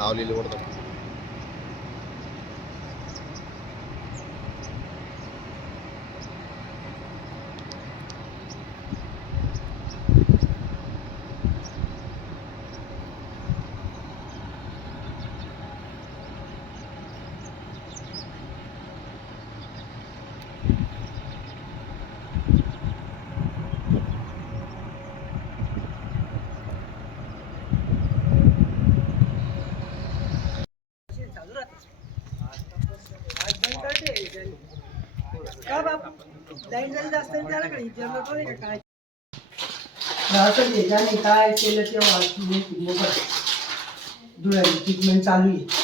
నావలీలు కూడా बापू जरी जास्त नाही का काय? असं काय केलं तेव्हा धुळ्याची ट्रीटमेंट चालू आहे.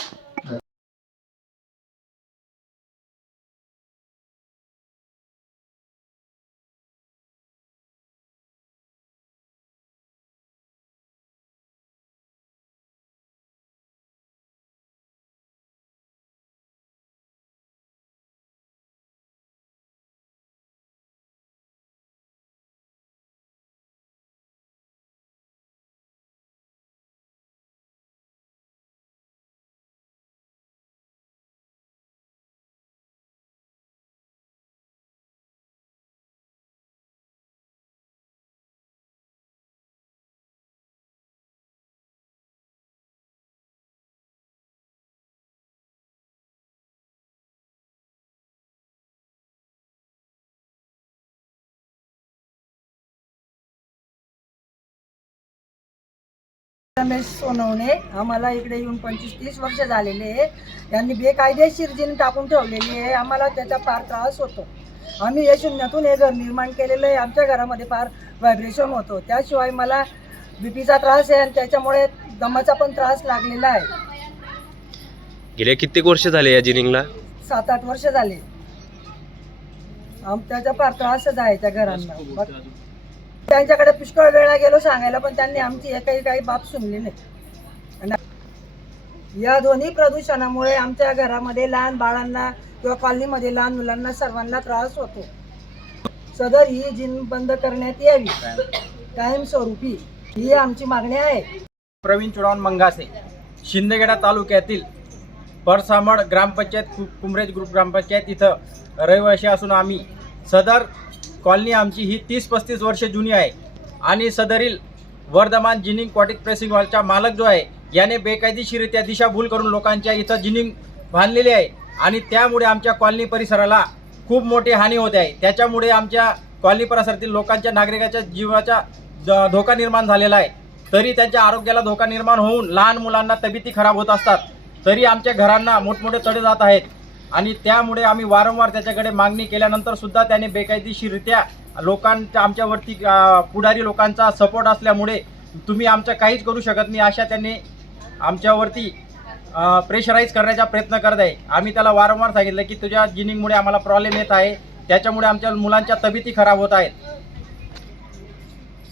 रमेश सोनवणे. आम्हाला इकडे येऊन पंचवीस तीस वर्ष झालेले आहे. यांनी बेकायदेशीर जिन टाकून ठेवलेली आहे. आम्हाला त्याचा फार त्रास होतो. आम्ही या शून्यातून हे घर निर्माण केलेलं आहे. आमच्या घरामध्ये फार व्हायब्रेशन होतो. त्याशिवाय मला बीपीचा त्रास आहे आणि त्याच्यामुळे दमाचा पण त्रास लागलेला आहे. गेल्या कित्येक वर्ष झाले या जिनिंगला? सात आठ वर्ष झाले. आम त्याचा फार त्रासच आहे त्या घरांना. त्यांच्याकडे पुष्कळ वेळा गेलो सांगायला पण त्यांनी आमची एकही काही बाब सुनली नाही. या दोन्ही प्रदूषणामुळे आमच्या घरामध्ये लहान बाळांना किंवा कॉलनीमध्ये लहान मुलांना सर्वांना त्रास होतो. सदर ही जिम बंद करण्यात यावी. कायमस्वरूपी ही आमची मागणी आहे. प्रवीण चुडावन मंगासे शिंदेगडा तालुक्यातील परसामड ग्रामपंचायत कुमरेज ग्रुप ग्रामपंचायत इथं रहिवासी असून आम्ही सदर कॉलनी आमची ही तीस पस्तीस वर्ष जुनी आहे. आणि सदरील वर्धमान जिनिंग क्वाटिक प्रेसिंग हॉलचा मालक जो आहे याने बेकायदेशीरित्या दिशाभूल करून लोकांच्या इथं जिनिंग बांधलेली आहे. आणि त्यामुळे आमच्या कॉलनी परिसराला खूप मोठी हानी होते आहे. त्याच्यामुळे आमच्या कॉलनी परिसरातील लोकांच्या नागरिकाच्या जीवाचा ज- धोका निर्माण झालेला आहे. तरी त्यांच्या आरोग्याला धोका निर्माण होऊन लहान मुलांना तब्येती खराब होत असतात. तरी आमच्या घरांना मोठमोठे तडे जात आहेत. आणि त्यामुळे आम्ही वारंवार त्याच्याकडे मागणी केल्यानंतर सुद्धा त्याने बेकायदेशीरित्या लोकांच्या आमच्यावरती पुढारी लोकांचा सपोर्ट असल्यामुळे तुम्ही आमचं काहीच करू शकत नाही अशा त्यांनी आमच्यावरती प्रेशराईज करण्याचा प्रयत्न करत आहे. आम्ही त्याला वारंवार सांगितलं की तुझ्या जिनिंगमुळे आम्हाला प्रॉब्लेम येत आहे. त्याच्यामुळे आमच्या मुलांच्या तब्येती खराब होत आहेत.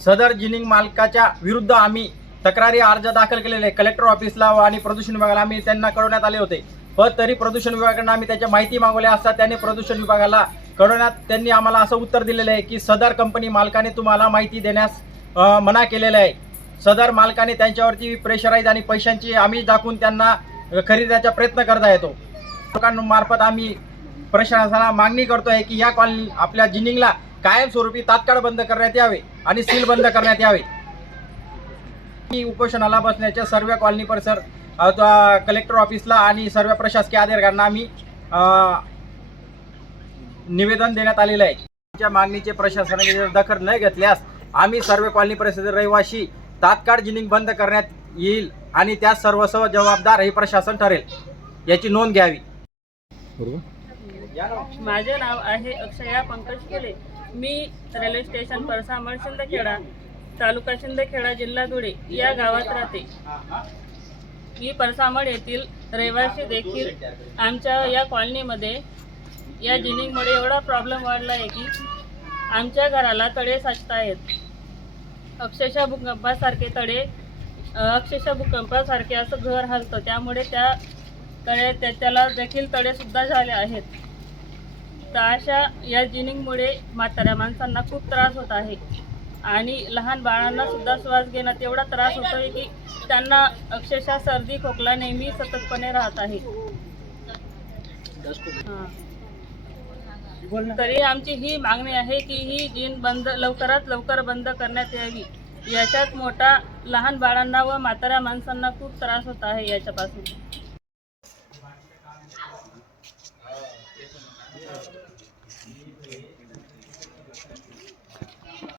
सदर जिनिंग मालकाच्या विरुद्ध आम्ही तक्रारी अर्ज दाखल केलेले. आहे कलेक्टर ऑफिसला आणि प्रदूषण विभागाला आम्ही त्यांना कळवण्यात आले होते. पण तरी प्रदूषण विभागाकडनं आम्ही त्याच्या माहिती मागवल्या असता त्यांनी प्रदूषण विभागाला कळवण्यात त्यांनी आम्हाला असं उत्तर दिलेलं आहे की सदर कंपनी मालकाने तुम्हाला माहिती देण्यास मना केलेलं आहे. सदर मालकाने त्यांच्यावरती प्रेशराईज आणि पैशांची आम्ही दाखवून त्यांना खरेदीचा प्रयत्न करता येतो. लोकांमार्फत आम्ही प्रशासनाला मागणी करतो आहे की या कॉलनी आपल्या जिनिंगला कायमस्वरूपी तात्काळ बंद करण्यात यावे आणि सील बंद करण्यात यावे. मी उपोषणाला बसण्याच्या सर्व कॉलनी परिसर कलेक्टर ऑफिसला आणि सर्व प्रशासकीय अधिकाऱ्यांना आम्ही निवेदन देण्यात आलेलं आहे. आमच्या मागणीचे प्रशासनाने जर दखल न घेतल्यास आम्ही सर्व कॉलनी परिसर रहिवाशी तात्काळ जिनिंग बंद करण्यात येईल आणि त्यास सर्वस्व जबाबदार हे प्रशासन ठरेल याची नोंद घ्यावी. माझे नाव आहे अक्षया पंकज केले. मी रेल्वे स्टेशन परसामळ शिंदखेडा तालुका शिंदखेडा जिल्हा धुळे या गावात राहते. मी परसामळ येथील रहिवासी देखील आमच्या या कॉलनीमध्ये या जिनिंगमुळे एवढा प्रॉब्लेम वाढला आहे की आमच्या घराला तडे साचत आहेत अक्षरशः भूकंपासारखे तडे अक्षरशः भूकंपासारखे असं घर हलतं. त्यामुळे त्या तळे त्या त्याला देखील तडेसुद्धा झाले आहेत. तर अशा या जिनिंगमुळे म्हाताऱ्या माणसांना खूप त्रास होत आहे. आणि लहान बाळांना सुद्धा श्वास घेण्यात एवढा त्रास होतोय की त्यांना अक्षरशः सर्दी खोकला नेहमी सततपणे राहत आहे. हां. तरी आमची ही मागणी आहे की ही जीन बंद लवकरात लवकर बंद करण्यात यावी. याच्यात मोठा लहान बाळांना व म्हाताऱ्या माणसांना खूप त्रास होत आहे याच्यापासून.